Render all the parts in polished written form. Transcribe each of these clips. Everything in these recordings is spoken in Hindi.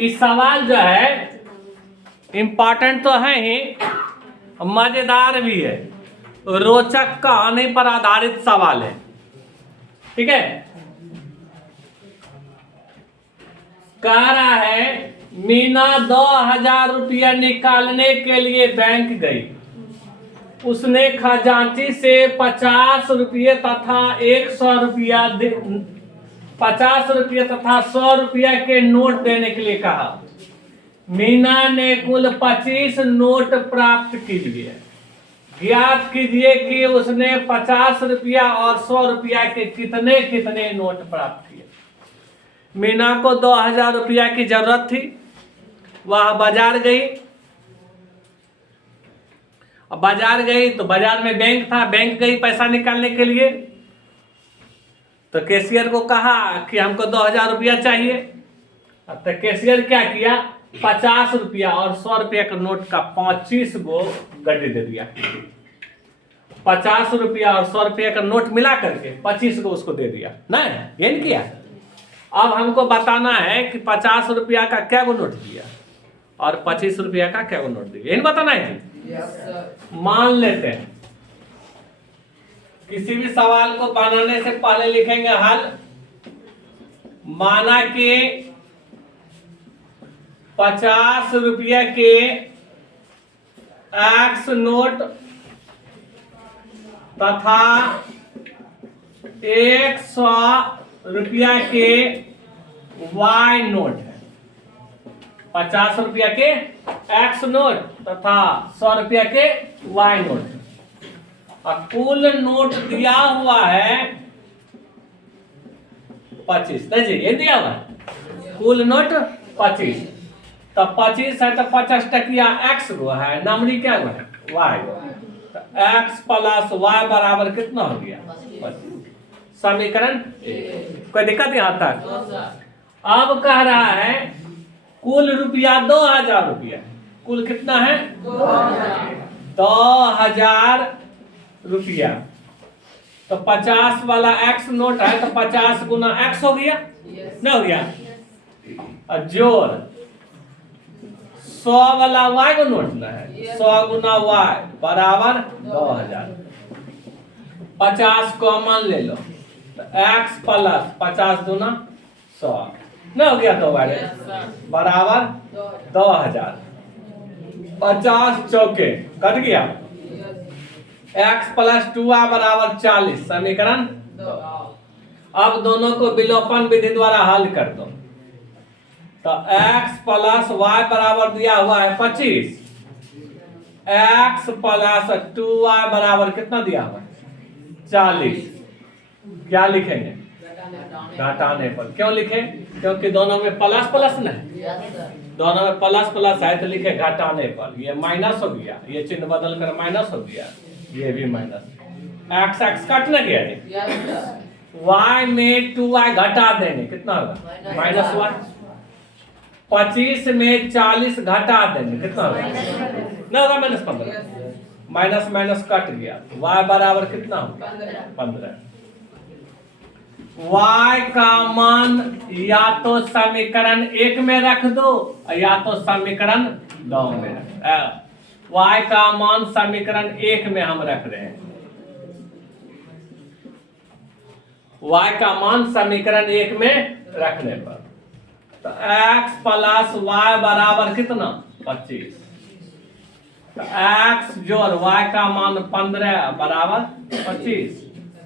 इस सवाल जो है इम्पोर्टेंट तो है ही, मजेदार भी है, रोचक कहानी पर आधारित सवाल है। ठीक है, कह रहा है मीना 2000 रुपया निकालने के लिए बैंक गई। उसने खजांची से 50 रुपये तथा 100 रुपया 50 रुपये तथा 100 रुपया के नोट देने के लिए कहा। मीना ने कुल 25 नोट प्राप्त किए। ज्ञात कीजिए कि उसने 50 रुपया और 100 रुपया के कितने कितने नोट प्राप्त किए। मीना को 2000 रुपया की जरूरत थी, वह बाजार गई। अब बाजार गई तो बाजार में बैंक था, बैंक गई पैसा निकालने के लिए, तो कैशियर को कहा कि हमको 2000 रुपया चाहिए। तो कैशियर क्या किया, 50 रुपया और 100 रुपया के नोट का 25 गो गड्ढे दे दिया। 50 रुपया और 100 रुपया का नोट मिला करके 25 को उसको दे दिया। नहीं, ये नहीं किया। अब हमको बताना है कि 50 रुपया का क्या गो नोट दिया और 25 रुपया का क्या गो नोट दिया, यही बताना है जी। मान लेते हैं किसी भी सवाल को बनाने से पहले लिखेंगे हल। माना कि 50 रुपया के एक्स नोट तथा 100 रुपया के वाई नोट है। 50 रुपया के एक्स नोट तथा 100 रुपया के वाई नोट है। और कुल नोट दिया हुआ है 25। नहीं जी, ये दिया हुआ है कुल नोट 25। तो 25 है तो 50 टकिया एक्स गो है, नंबरी क्या गो है वाई। तो एक्स प्लस वाई बराबर कितना हो गया 25। समीकरण कोई दिक्कत यहाँ तक। अब कह रहा है कुल रुपया 2000 रुपया, कुल कितना है 2000 रुपया। तो 50 वाला एक्स नोट है तो 50 गुना एक्स हो गया, नहीं हो गया। और जोड़ 100 वाला वाई को नोट ना है, 100 गुना वाई बराबर 2000। 50 कॉमन ले लो तो एक्स प्लस 50 गुना 100 न हो गया, तो बराबर 2000। 50 चौके कट गया, x प्लस 2y बराबर 40। समीकरण। अब दोनों को विलोपन विधि द्वारा हल कर दो। तो x प्लस y बराबर दिया हुआ है 25, x प्लस 2y बराबर कितना दिया हुआ है 40। क्या लिखेंगे घटाने पर। क्यों लिखे, क्योंकि दोनों में प्लस प्लस नहीं, दोनों में प्लस प्लस है तो लिखे घटाने पर। ये माइनस हो गया, ये चिन्ह बदल कर माइनस हो गया, ये भी माइनस। एक्स एक्स कटने गया, y में 2y घटा देंगे कितना होगा माइनस 1। 25 में 40 घटा देंगे कितना होगा ना होगा माइनस 15। माइनस माइनस कट गया, y बराबर कितना होगा 15। y का मान या तो समीकरण 1 में रख दो या तो समीकरण 2 में रख। y का मान समीकरण 1 में हम रख रहे हैं। y का मान समीकरण 1 में रखने पर तो x प्लस y बराबर कितना 25। तो x जोड़ y का मान 15 बराबर 25।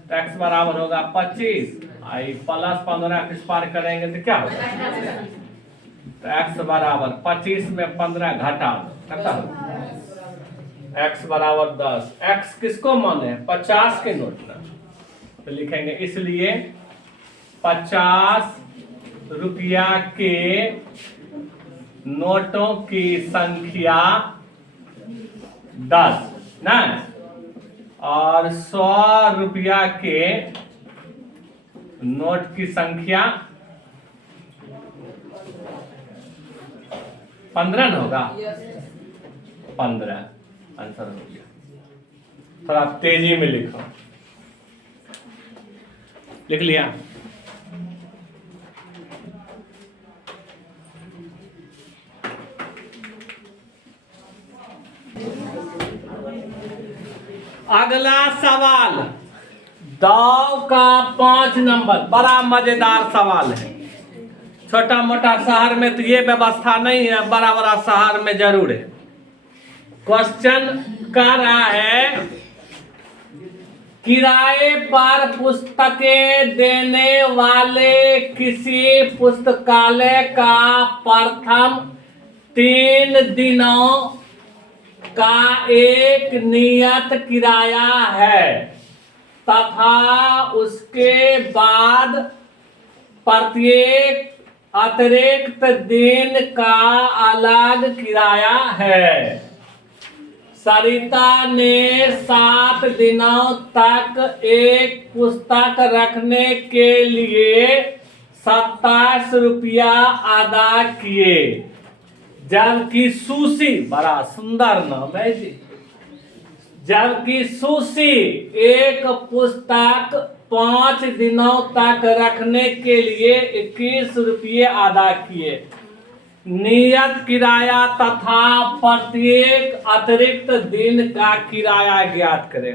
तो x बराबर होगा 25, आई प्लस 15 किस पार करेंगे तो क्या होगा। तो x बराबर 25 में 15 घटा दो, x बराबर 10। x किसको माने 50 के नोट ना, तो लिखेंगे इसलिए 50 रुपया के नोटों की संख्या 10 ना, और 100 रुपया के नोट की संख्या 15 न होगा 15। आंसर हो गया। थोड़ा तेजी में लिखो, लिख लिया। अगला सवाल 2 का 5 नंबर, बड़ा मजेदार सवाल है। छोटा मोटा शहर में तो ये व्यवस्था नहीं है, बड़ा बड़ा शहर में जरूर है। क्वेश्चन कह रहा है किराए पर पुस्तकें देने वाले किसी पुस्तकालय का प्रथम 3 दिनों का एक नियत किराया है तथा उसके बाद प्रत्येक अतिरिक्त दिन का अलग किराया है। सरिता ने 7 दिनों तक एक पुस्तक रखने के लिए 27 रुपया अदा किए, जबकि सुशी, बड़ा सुंदर नाम है जी, जबकि सुशी एक पुस्तक 5 दिनों तक रखने के लिए 21 रुपये अदा किए। नियत किराया तथा प्रत्येक अतिरिक्त दिन का किराया ज्ञात करें।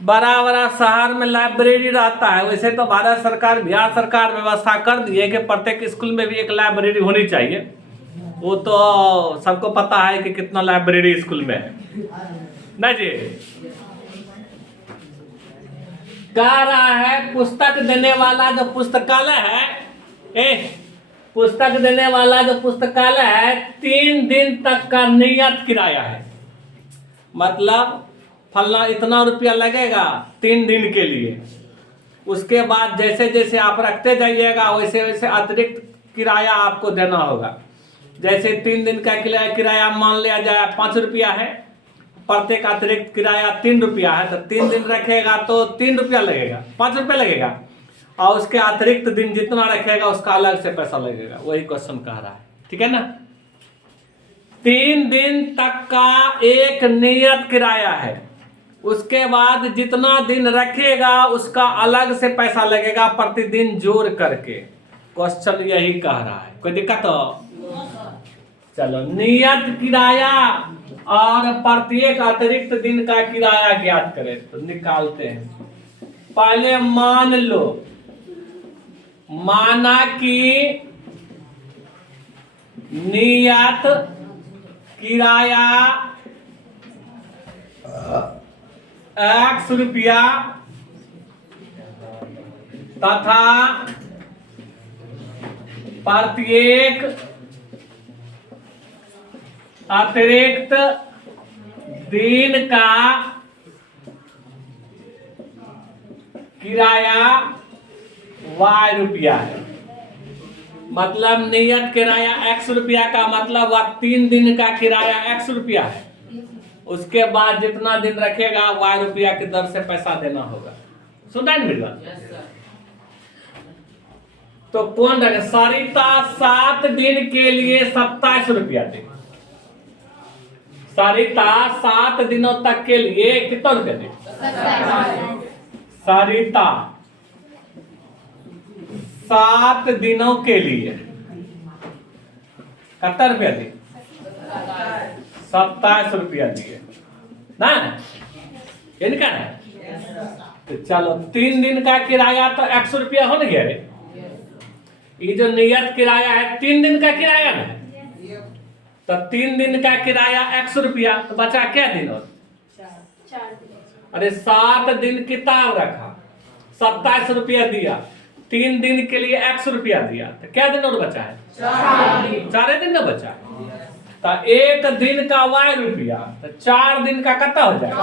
बड़ा बड़ा शहर में लाइब्रेरी रहता है, वैसे तो भारत सरकार, बिहार सरकार व्यवस्था कर दी है कि प्रत्येक स्कूल में भी एक लाइब्रेरी होनी चाहिए। वो तो सबको पता है कि कितना लाइब्रेरी स्कूल में है ना जी। कह रहा है पुस्तक देने वाला जो पुस्तकालय है, पुस्तक देने वाला जो पुस्तकालय है 3 दिन तक का नियत किराया है। मतलब फलना इतना रुपया लगेगा 3 दिन के लिए। उसके बाद जैसे जैसे आप रखते जाइएगा वैसे वैसे अतिरिक्त किराया आपको देना होगा। जैसे 3 दिन का किराया मान लिया जाए 5 रुपया है, प्रत्येक अतिरिक्त किराया 3 रुपया है, तो 3 दिन रखेगा तो 3 रुपया लगेगा, 5 रुपया लगेगा, और उसके अतिरिक्त दिन जितना रखेगा उसका अलग से पैसा लगेगा। वही क्वेश्चन कह रहा है, ठीक है ना। 3 दिन तक का एक नियत किराया है, उसके बाद जितना दिन रखेगा उसका अलग से पैसा लगेगा प्रतिदिन जोड़ करके। क्वेश्चन यही कह रहा है, कोई दिक्कत हो? चलो, नियत किराया और प्रत्येक अतिरिक्त दिन का किराया ज्ञात करें, तो निकालते हैं। पहले मान लो, माना कि नियत किराया X रुपया तथा प्रत्येक अतिरिक्त दिन का किराया Y रुपया है। मतलब नियत किराया X रुपया का मतलब वह 3 दिन का किराया X रुपया है। उसके बाद जितना दिन रखेगा Y रुपया की दर से पैसा देना होगा। सुना नहीं मिला? तो कौन रखे? सरिता 7 दिन के लिए 27 रुपया दे। सरिता 7 दिनों तक के लिए कितना रुपया दे? सरिता 7 दिनों के लिए कितना रुपया दी? 27 रुपया दिए ना, इनका है। तो चलो, 3 दिन का किराया तो 100 रुपया हो गया रे। ये जो नियत किराया है 3 दिन का किराया ना, तो 3 दिन का किराया 100 रुपया, तो बचा क्या दिन? और 4 दिन। अरे 7 दिन किताब रखा, 27 रुपया दिया, 3 दिन के लिए 100 रुपया दिया, तो क्या दिन और बचा है? 4 दिन ना बचा है। तो 1 दिन का Y रुपया, तो 4 दिन का कितना हो जाएगा?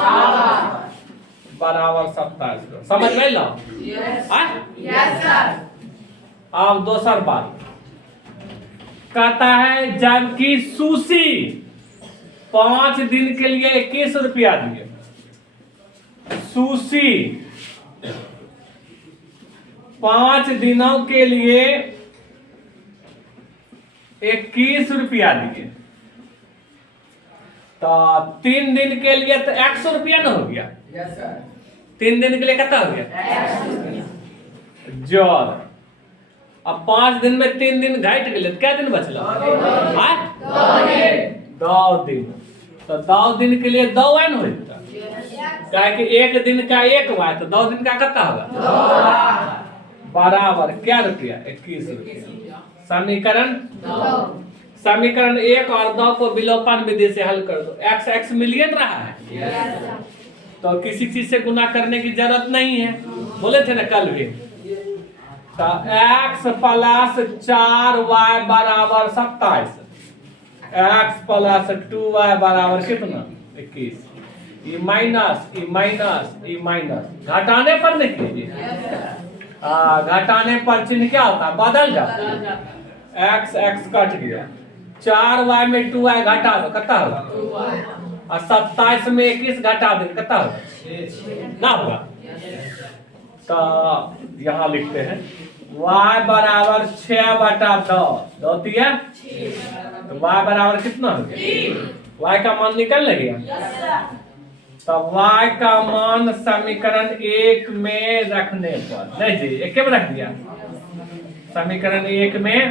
बराबर 27। समझ गए लो? Yes sir. अब दूसर बात कहता है, जबकि सुशी 5 दिन के लिए 21 रुपया दिए। सुशी 5 दिनों के लिए 21 रुपया दिए, तो 3 दिन के लिए तो 100 रुपया ना हो गया? Yes sir. 3 दिन के लिए कितना हो गया? जोर। अब 5 दिन में 3 दिन घट गए, क्या दिन बचला? 2 दिन। तो 2 दिन के लिए 2 वाइन हो जाता। क्या कि एक दिन का 1 वाई तो 2 दिन का कितना होगा बराबर क्या रुपया 21 रुपया। समीकरण समीकरण 1 और 2 को विलोपन विधि से हल कर दो। x x मिलियन रहा है तो किसी चीज से गुना करने की जरूरत नहीं है, बोले थे ना कल भी। तो x प्लस 4y बराबर 27, x प्लस 2y बराबर कितना 21। ई माइनस घटाने पर नहीं कीजिए, घटाने पर चिन्ह क्या होता है बदल जाता है। x x कट गया, 4y में 2y घटा दो कितना होगा, और 27 में 21 घटा दो कितना होगा ना होगा। तो यहाँ लिखते हैं y बराबर 6/10 होती है, तो y बराबर कितना हो गया, y का मान निकल गया। तो y का मान समीकरण 1 में रखने पर, नहीं जी 1 में रख दिया, समीकरण 1 में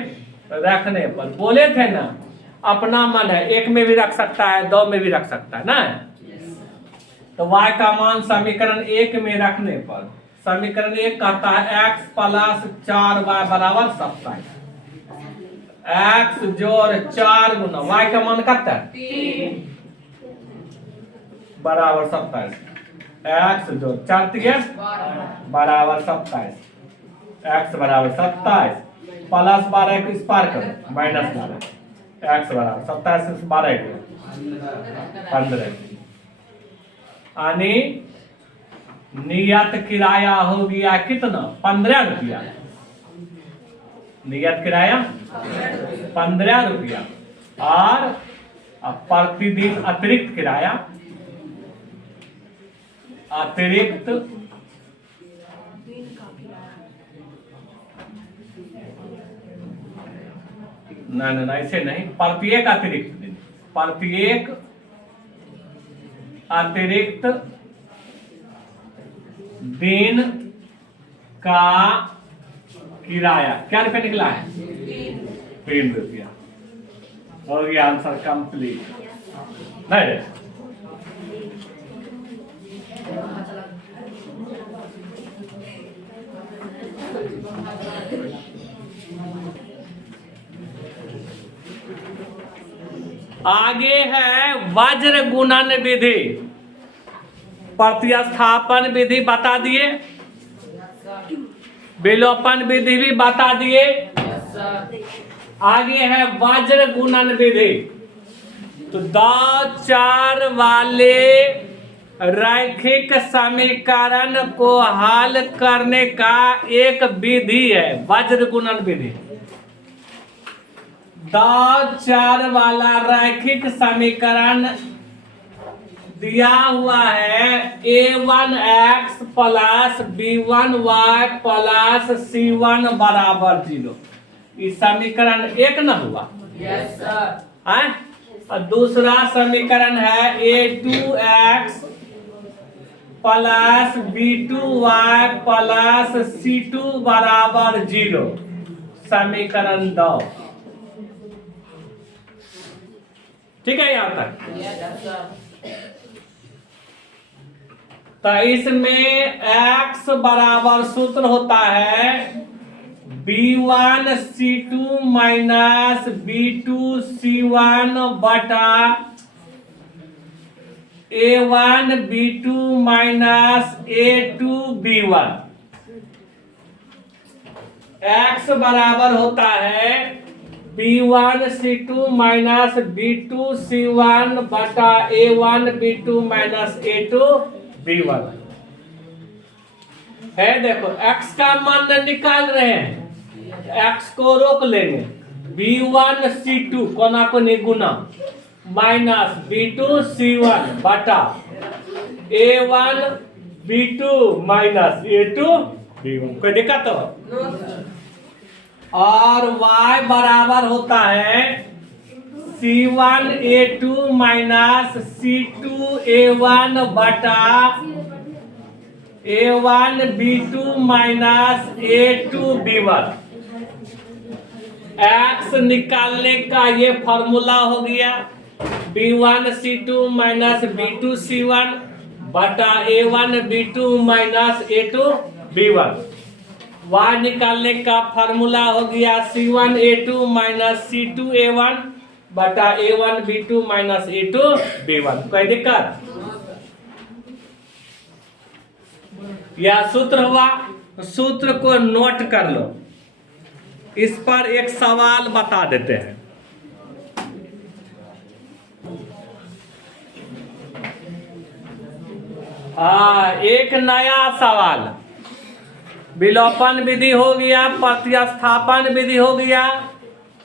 रखने पर बोले थे ना अपना मन है 1 में भी रख सकता है 2 में भी रख सकता है ना। तो y का मान समीकरण 1 में रखने पर समीकरण 1 कहता है x प्लस 4y बराबर 27, x जोड़ 4 गुना y का मान कितना है 3 बराबर 27, x जोड़ 4 बराबर 27, x बराबर 27 प्लस 12 को इस पार करो माइनस 12, x बराबर 27 से 12 को 15, यानी नियत किराया हो गया कितना 15 रुपया, नियत किराया 15 रुपया, और प्रतिदिन अतिरिक्त किराया अतिरिक्त नहीं ऐसे नहीं, प्रत्येक अतिरिक्त दिन, प्रत्येक अतिरिक्त दिन का किराया क्या रुपया निकला है 3 रुपया। हो गया आंसर कंप्लीट। नहीं रे आगे है वज्र गुणन विधि, प्रतिस्थापन विधि बता दिए, विलोपन विधि भी बता दिए, आगे है वज्र गुणन विधि। तो 2-4 वाले रैखिक समीकरण को हल करने का एक विधि है वज्र गुणन विधि। 2-4 वाला रैखिक समीकरण दिया हुआ है a1x plus b1y plus c1 बराबर 0। इस समीकरण 1 न हुआ, यस सर। और दूसरा समीकरण है a2x plus b2y plus c2 बराबर 0, समीकरण 2। ठीक है यहाँ तक। Yes sir. तो इसमें x बराबर सूत्र होता है b1 c2 minus b2 c1 बटा a1 b2 minus a2 b1। x बराबर होता है b1 c2 minus b2 c1 बटा a1 b2 minus a2 b1 है। देखो x का मान निकाल रहे हैं, x को रोक लेंगे, b1 c2 कोना को निगुना माइनस b2 c1 बटा a1 b2 minus a2 b1। कोई दिक्कत हो? No sir. और y बराबर होता है c1 a2 minus c2 a1 बटा a1 b2 minus a2 b1। x निकालने का ये फॉर्मूला हो गया b1 c2 minus b2 c1 बटा A1 B2 minus A2 B1। y निकालने का फार्मूला हो गया C1 A2 minus C2 A1 बटा A1 B2 minus A2 B1। कोई दिक्कत? यह सूत्र हुआ। सूत्र को नोट कर लो। इस पर एक सवाल बता देते हैं। एक नया सवाल। विलोपन विधि हो गया, प्रतिस्थापन विधि हो गया।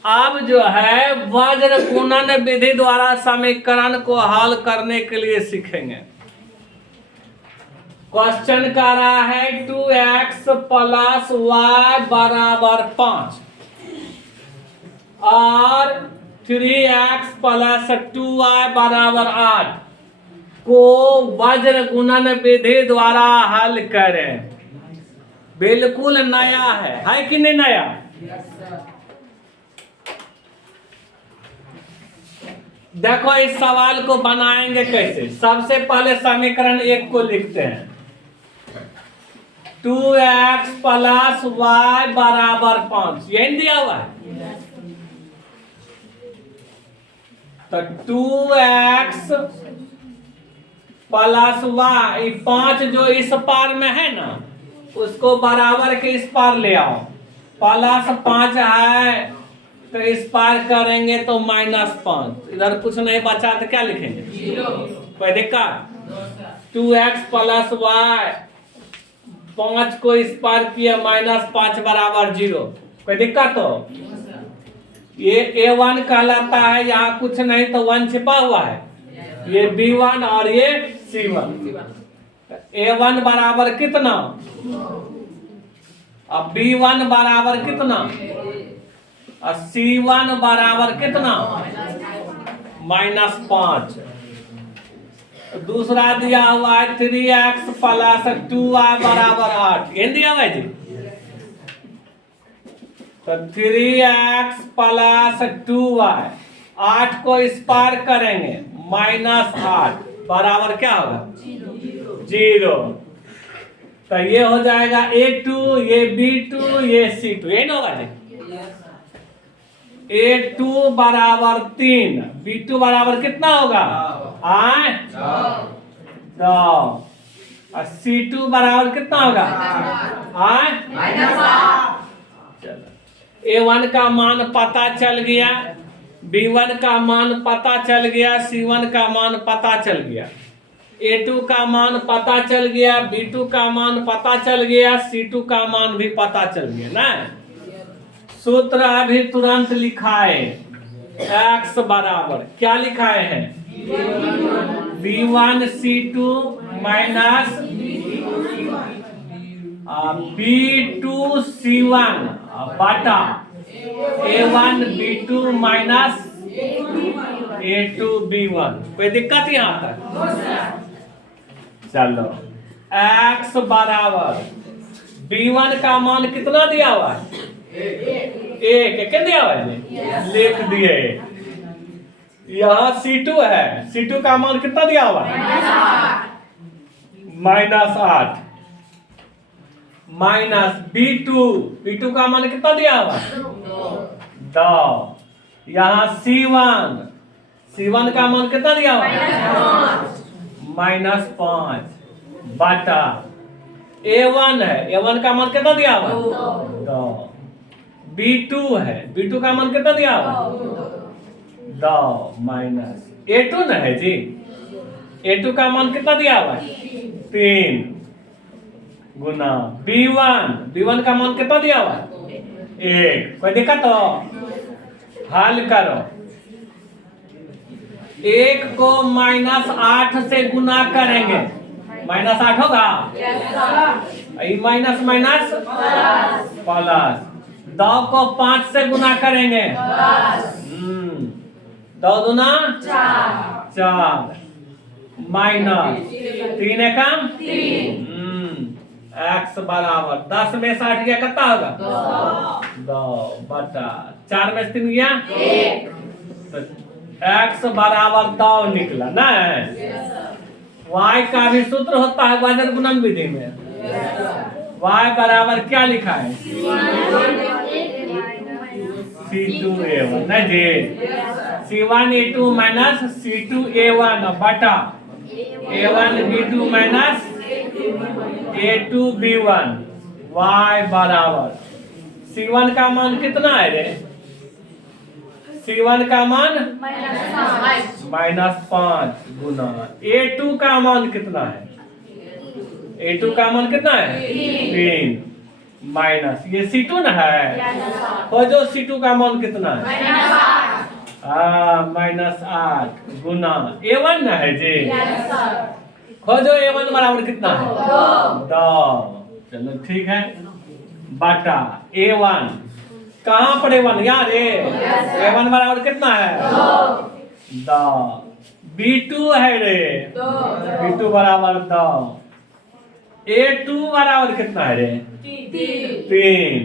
अब जो है वज्र गुणन विधि द्वारा समीकरण को हल करने के लिए सीखेंगे। क्वेश्चन कर रहा है 2x प्लस y बराबर 5 और 3x प्लस 2y बराबर 8 को वज्र गुणन विधि द्वारा हल करें। बिल्कुल नया है कि नहीं नया? देखो इस सवाल को बनाएंगे कैसे। सबसे पहले समीकरण 1 को लिखते हैं। 2x प्लस y बराबर 5 यही दिया हुआ है। तो 2x प्लस y 5 जो इस पार में है ना उसको बराबर के इस पार ले आओ। प्लस 5 है तो इस पार करेंगे तो -5। इधर कुछ नहीं बचा तो क्या लिखेंगे? कोई दिक्कत? 2x प्लस y 5 को इस पार किया -5 बराबर 0। कोई दिक्कत हो? ये A1 कहलाता है। यहाँ कुछ नहीं तो 1 छिपा हुआ है। ये B1 और ये C1। A1 बराबर कितना? अब B1 बराबर कितना? और C1 बराबर कितना? -5। दूसरा दिया हुआ है 3x प्लस 2y बराबर 8 ये दिया हुआ है जी। तो 3x प्लस 2y 8 को इस पार करेंगे -8 बराबर क्या होगा? 0। तो ये हो जाएगा A2 ये B2 ये C2 ये ना होगा जी। A2 बराबर 3 B2 बराबर कितना होगा? 9। और C2 बराबर कितना होगा? चलो A1 का मान पता चल गया, B1 का मान पता चल गया, C1 का मान पता चल गया, A2 का मान पता चल गया, B2 का मान पता चल गया, C2 का मान भी पता चल गया ना। सूत्र अभी तुरंत लिखाए। x बराबर क्या लिखाए हैं? B1 C2 minus B2 C1 बटा A1 B2 minus A2 B1। कोई दिक्कत यहाँ तक? चलो x बराबर B1 का मान कितना दिया हुआ है? 1 क्या दिया हुआ है? लिख दिए। यहाँ C2 है, C2 का मान कितना दिया हुआ है? -8 माइनस B2 का मान कितना दिया हुआ है? 2। यहाँ C1 का मान कितना दिया हुआ है? -5 बटा A1 है, A1 का मान कितना दिया हुआ है? 2। B2 है, B2 का मान कितना दिया हुआ है? 2 माइनस A2 ना है जी। A2 का मान कितना दिया हुआ है? 3 गुना B1 का मान कितना दिया हुआ है? 1। कोई दिक्कत हो? हल करो। 1 को -8 से गुना करेंगे -8 होगा। Minus minus plus. 2 को 5 से गुना करेंगे 2 दूना 4 माइनस 3 एकम 3। x बराबर 10 में 60 गया कितना होगा? 2 बटा 4 में 3 गया 1। तो x बराबर 2 निकला ना। y का भी सूत्र होता है भाजन गुणन विधि में। y बराबर क्या लिखा है? C2A1 नहीं जी, C1A2 माइनस C2A1 बटा A1B2 माइनस A2B1 y बराबर C1 का मान कितना है रे? C1 का मान -5 गुना A2 का मान कितना है? A2 का मान कितना है? 3 माइनस ये C2 ना है, खोजो C2 का मान कितना है? -8 गुना A1 ना है जी, खोजो A1 बराबर कितना है? 2। चलो ठीक है, बटा A1 कहाँ पर A1 यहाँ रे? A1 बराबर कितना है? 2। B2 है रे, B2 बराबर 2। A2 बराबर कितना है रे? 3।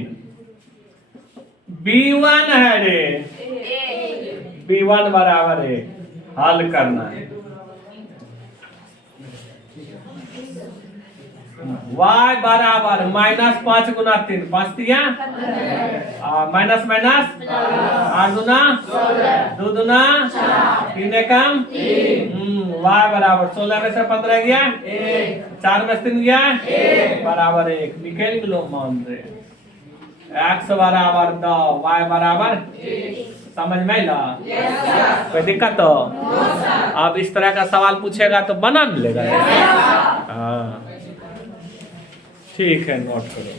B1 है रे, B1 बराबर 1। हल करना है। y बराबर -5 गुना 3, 5 दिया माइनस माइनस 8 गुना 2 दुना 3 एकम y बराबर 16 में से 15 गया 4 में से 3 गया बराबर 1। निकल लो मान रे x बराबर 2 y बराबर समझ में ला? कोई दिक्कत हो? अब इस तरह का सवाल पूछेगा तो बना लेगा। हाँ ठीक है, नोट करो।